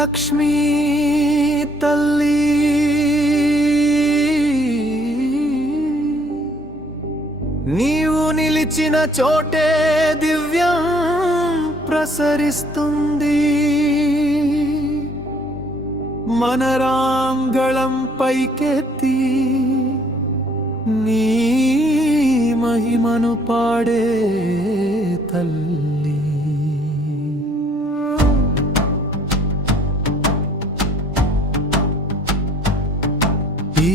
లక్ష్మీ తల్లి నీవు నిలిచిన చోటే దివ్యం ప్రసరిస్తుంది మనరాంగళం పైకెత్తి నీ మహిమను పాడే తల్లి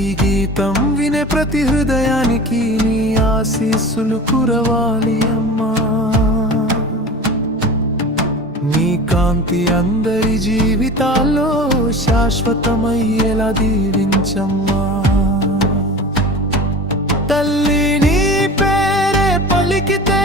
ఈ గీతం వినే ప్రతి హృదయానికి నీ ఆశీస్సులు కురవాలి అమ్మా. నీ కాంతి అందరి జీవితాల్లో శాశ్వతమయ్యేలా దీవించమ్మా. తల్లి నీ పేరే పలికితే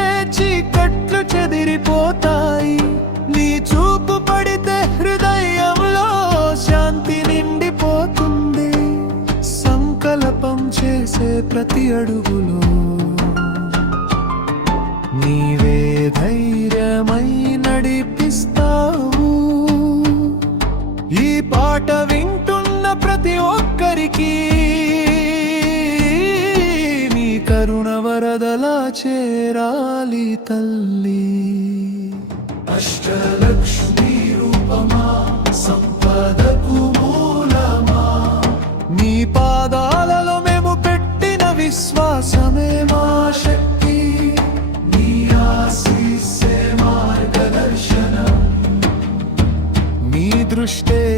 పాట వింటున్న ప్రతి ఒక్కరికి. నీ కరుణ వరదలా చేరాలి తల్లి. అష్టలక్ష్మి రూపమా సంపదకు మూలమా? నీ పాదాలలో మేము పెట్టిన విశ్వాసమే మా శక్తి. నీ ఆశీస్సే మార్గదర్శనం. నీ దృష్టే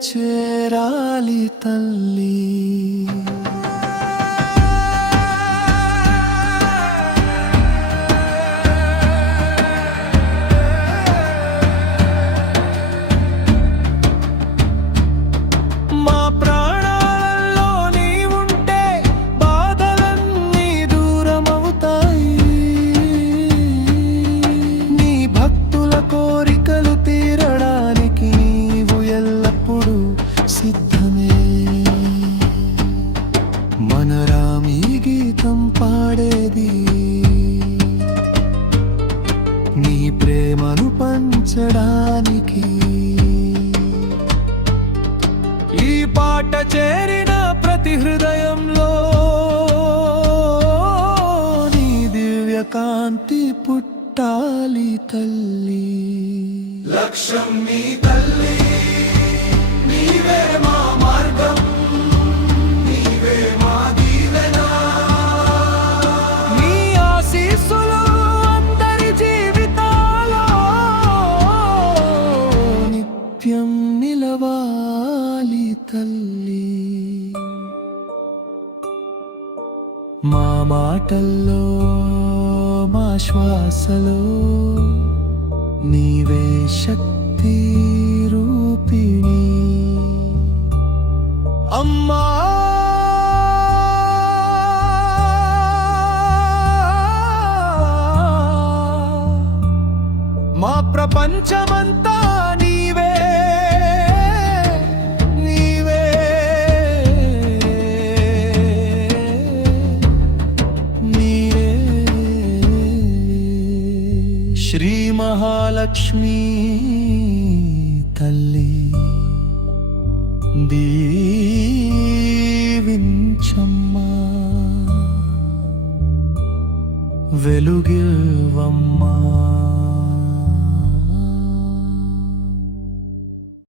చేరాలి తల్లి. పాడేది నీ ప్రేమను పంచడానికి. ఈ పాట చేరిన ప్రతి హృదయంలో నీ దివ్య కాంతి పుట్టాలి తల్లి. లక్ష్యం తల్లి. నిలవాలి తల్లి. మా మాటల్లో మా శ్వాసలో నీవే శక్తి రూపిణి. అమ్మా! మా ప్రపంచమంతా మహాలక్ష్మి తల్లి దీవించమ్మా. వెలుగివమ్మా